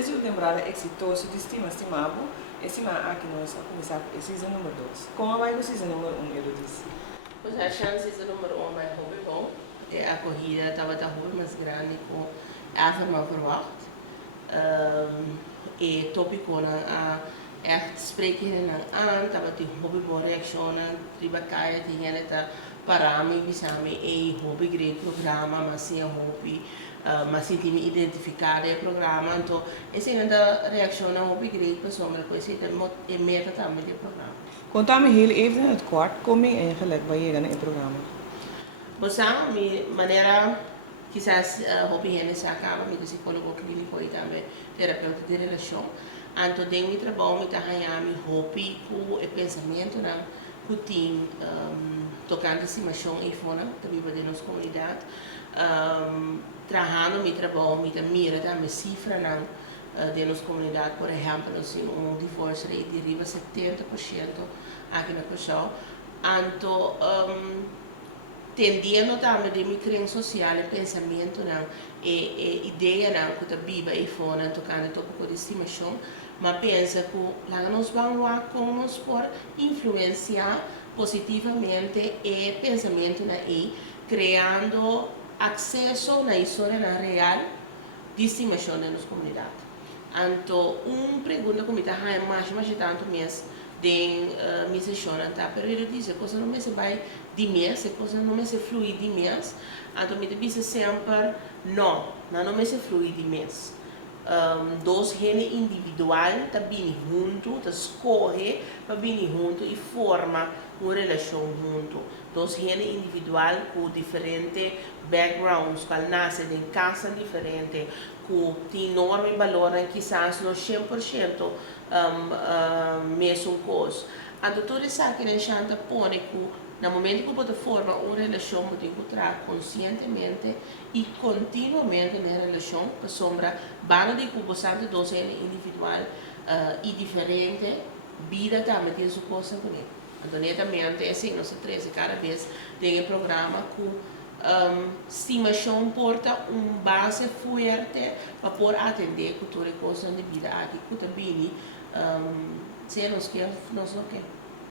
desde a temporada exitosa de Estimabo, estima aqui nós a começar a season número 2. Como vai no season número 1, ele disse? Pois a chance de número 1 é muito bom. A corrida estava mais grande com a forma verwacht. E tópico na echt spreken aan, estava de hobby boa reação, triba caia tinha neta parami bisami e hobby grey programa, mas sim hobby mas sim time identificar o programa, então essa é a reação na hobby grey pessoa, mas depois é meta também do programa. Conta-me heel even in het kort, kom je eigenlijk bij je in het programma? Você, maneira quizás hobby é nessa acaba me psicólogo clínico e também terapeuta de relação. Então, dentro do trabalho, me tá me hobby com o pensamento na que tem tocando estimação e fora também para nossa comunidade. Trabalhando meu trabalho, me tá mira também cifra na de nossa comunidade, por exemplo, assim, divórcio rate de riba 70% aqui na Cochau. Então, tendendo também de micro social e pensamento não e ideia não que tá viva e fora tocando topo de estimação mas pensa que lá nós vamos lá como nós por influenciar positivamente e pensamento na e criando acesso na história na real de estimação na nossa comunidade. Então pergunta que me está mais tanto mês de minha sessão tá pero ele diz coisa não me se vai de mês coisa não me se flui de mês então me diz sempre não me se flui de mês dois gene individual tá bem junto tá escorre tá bem junto e forma uma relação junto dois gene individual com diferentes backgrounds que nascem em casa diferente que tem enorme valor em quizás no 100% mesmo coisa. A doutora sabe que a gente põe que no momento que você forma uma relação, você tem que trabalhar conscientemente e continuamente na relação, para sombra, banda de que você tem dois individual e diferente, vida também tem sua coisa com ele. Então, netamente, assim, nós três, cada vez tem um programa que estimação porta base forte para poder atender a toda coisa de vida aqui, que também, se nós queremos, nós não queremos.